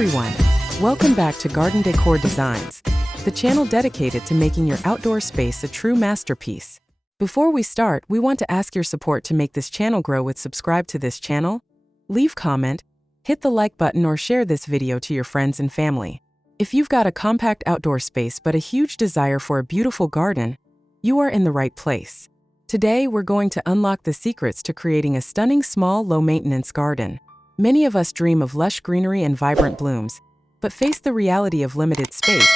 everyone! Welcome back to Garden Decor Designs, the channel dedicated to making your outdoor space a true masterpiece. Before we start, we want to ask your support to make this channel grow with subscribe to this channel, leave comment, hit the like button or share this video to your friends and family. If you've got a compact outdoor space but a huge desire for a beautiful garden, you are in the right place. Today, we're going to unlock the secrets to creating a stunning, small, low-maintenance garden. Many of us dream of lush greenery and vibrant blooms, but face the reality of limited space,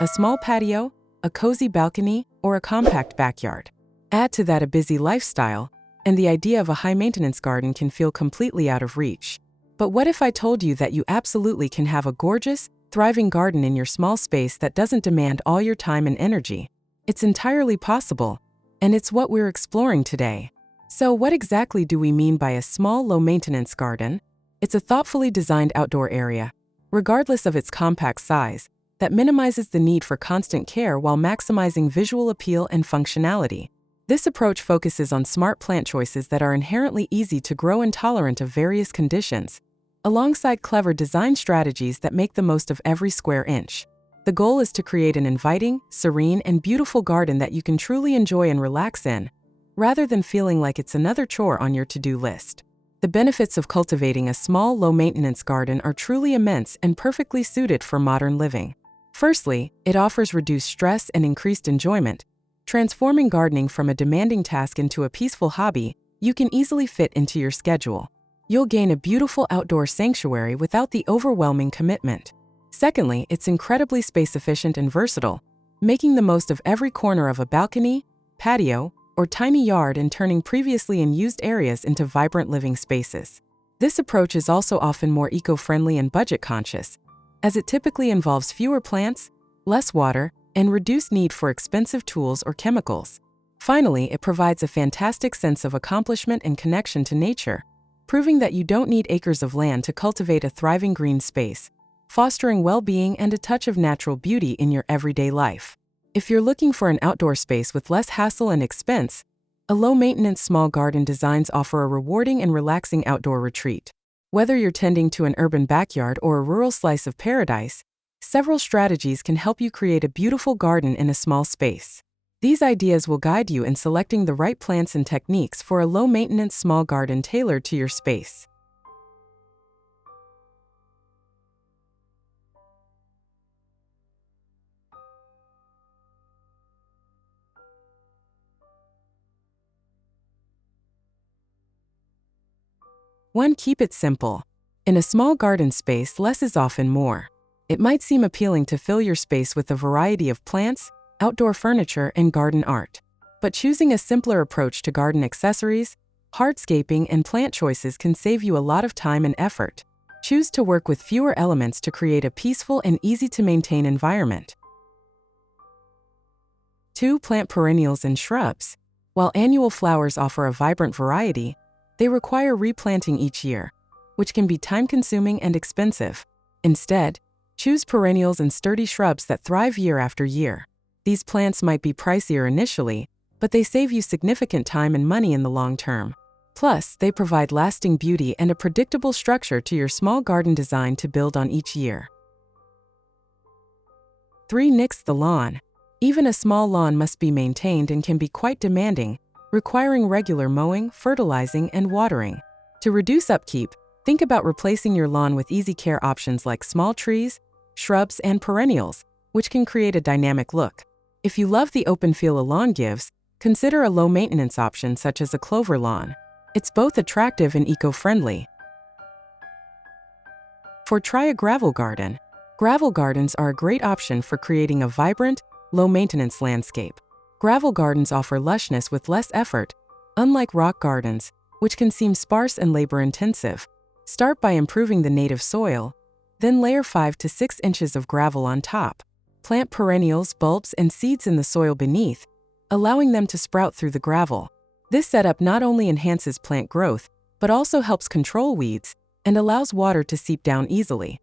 a small patio, a cozy balcony, or a compact backyard. Add to that a busy lifestyle, and the idea of a high-maintenance garden can feel completely out of reach. But what if I told you that you absolutely can have a gorgeous, thriving garden in your small space that doesn't demand all your time and energy? It's entirely possible, and it's what we're exploring today. So what exactly do we mean by a small, low-maintenance garden? It's a thoughtfully designed outdoor area, regardless of its compact size, that minimizes the need for constant care while maximizing visual appeal and functionality. This approach focuses on smart plant choices that are inherently easy to grow and tolerant of various conditions, alongside clever design strategies that make the most of every square inch. The goal is to create an inviting, serene, and beautiful garden that you can truly enjoy and relax in, rather than feeling like it's another chore on your to-do list. The benefits of cultivating a small, low-maintenance garden are truly immense and perfectly suited for modern living. Firstly, it offers reduced stress and increased enjoyment. Transforming gardening from a demanding task into a peaceful hobby, you can easily fit into your schedule. You'll gain a beautiful outdoor sanctuary without the overwhelming commitment. Secondly, it's incredibly space-efficient and versatile, making the most of every corner of a balcony, patio, or tiny yard and turning previously unused areas into vibrant living spaces. This approach is also often more eco-friendly and budget-conscious, as it typically involves fewer plants, less water, and reduced need for expensive tools or chemicals. Finally, it provides a fantastic sense of accomplishment and connection to nature, proving that you don't need acres of land to cultivate a thriving green space, fostering well-being and a touch of natural beauty in your everyday life. If you're looking for an outdoor space with less hassle and expense, a low-maintenance small garden designs offer a rewarding and relaxing outdoor retreat. Whether you're tending to an urban backyard or a rural slice of paradise, several strategies can help you create a beautiful garden in a small space. These ideas will guide you in selecting the right plants and techniques for a low-maintenance small garden tailored to your space. One, keep it simple. In a small garden space, less is often more. It might seem appealing to fill your space with a variety of plants, outdoor furniture, and garden art. But choosing a simpler approach to garden accessories, hardscaping, and plant choices can save you a lot of time and effort. Choose to work with fewer elements to create a peaceful and easy-to-maintain environment. 2. Plant perennials and shrubs. While annual flowers offer a vibrant variety, they require replanting each year, which can be time-consuming and expensive. Instead, choose perennials and sturdy shrubs that thrive year after year. These plants might be pricier initially, but they save you significant time and money in the long term. Plus, they provide lasting beauty and a predictable structure to your small garden design to build on each year. 3. Nix the lawn. Even a small lawn must be maintained and can be quite demanding, requiring regular mowing, fertilizing, and watering. To reduce upkeep, think about replacing your lawn with easy care options like small trees, shrubs, and perennials, which can create a dynamic look. If you love the open feel a lawn gives, consider a low-maintenance option such as a clover lawn. It's both attractive and eco-friendly. 4. Try a gravel garden. Gravel gardens are a great option for creating a vibrant, low-maintenance landscape. Gravel gardens offer lushness with less effort, unlike rock gardens, which can seem sparse and labor-intensive. Start by improving the native soil, then layer 5 to 6 inches of gravel on top. Plant perennials, bulbs, and seeds in the soil beneath, allowing them to sprout through the gravel. This setup not only enhances plant growth, but also helps control weeds and allows water to seep down easily.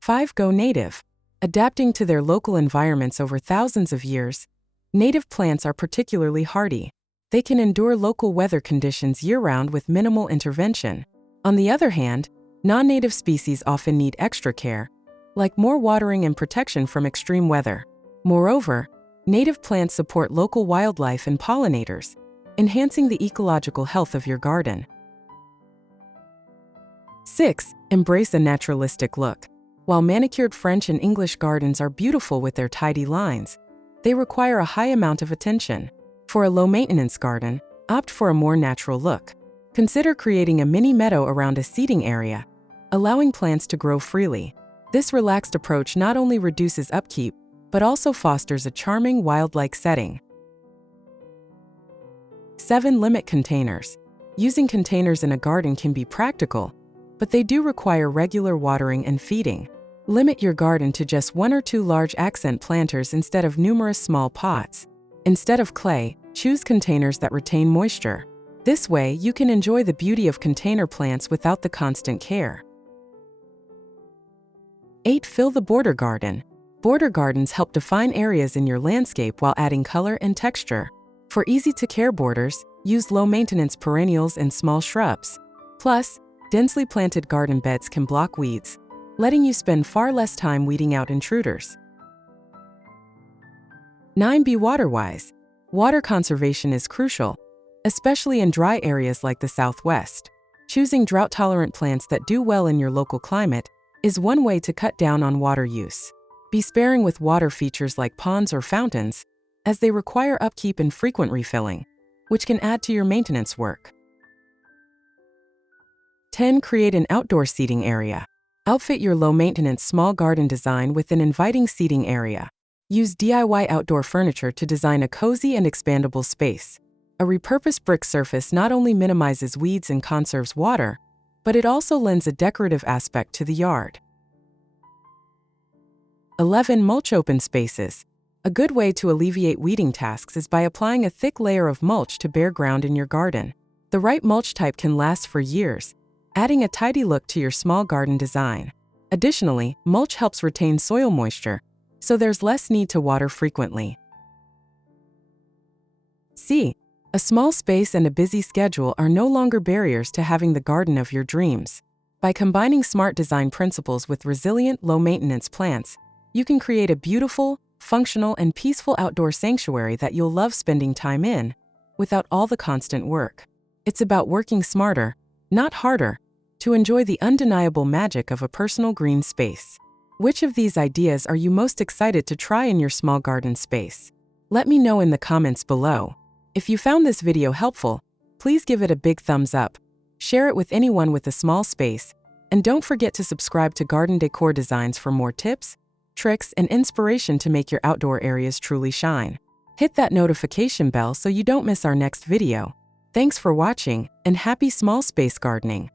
5. Go native. Adapting to their local environments over thousands of years, native plants are particularly hardy. They can endure local weather conditions year-round with minimal intervention. On the other hand, Non-native species often need extra care, like more watering and protection from extreme weather. Moreover, native plants support local wildlife and pollinators, enhancing the ecological health of your garden. 6. Embrace a naturalistic look. While manicured French and English gardens are beautiful with their tidy lines, they require a high amount of attention. For a low-maintenance garden, opt for a more natural look. Consider creating a mini meadow around a seating area, allowing plants to grow freely. This relaxed approach not only reduces upkeep, but also fosters a charming wildlife setting. 7. Limit containers. Using containers in a garden can be practical, but they do require regular watering and feeding. Limit your garden to just 1 or 2 large accent planters instead of numerous small pots. Instead of clay, choose containers that retain moisture. This way, you can enjoy the beauty of container plants without the constant care. 8. Fill the border garden. Border gardens help define areas in your landscape while adding color and texture. For easy-to-care borders, use low-maintenance perennials and small shrubs. Plus, densely planted garden beds can block weeds, letting you spend far less time weeding out intruders. 9. Be water-wise. Water conservation is crucial, especially in dry areas like the Southwest. Choosing drought-tolerant plants that do well in your local climate is one way to cut down on water use. Be sparing with water features like ponds or fountains, as they require upkeep and frequent refilling, which can add to your maintenance work. 10. Create an outdoor seating area. Outfit your low-maintenance small garden design with an inviting seating area. Use DIY outdoor furniture to design a cozy and expandable space. A repurposed brick surface not only minimizes weeds and conserves water, but it also lends a decorative aspect to the yard. 11. Mulch open spaces. A good way to alleviate weeding tasks is by applying a thick layer of mulch to bare ground in your garden. The right mulch type can last for years, adding a tidy look to your small garden design. Additionally, mulch helps retain soil moisture, so there's less need to water frequently. C. A small space and a busy schedule are no longer barriers to having the garden of your dreams. By combining smart design principles with resilient, low-maintenance plants, you can create a beautiful, functional, and peaceful outdoor sanctuary that you'll love spending time in, without all the constant work. It's about working smarter, not harder, to enjoy the undeniable magic of a personal green space. Which of these ideas are you most excited to try in your small garden space? Let me know in the comments below. If you found this video helpful, please give it a big thumbs up, share it with anyone with a small space, and don't forget to subscribe to Garden Decor Designs for more tips, tricks, and inspiration to make your outdoor areas truly shine. Hit that notification bell so you don't miss our next video. Thanks for watching, and happy small space gardening!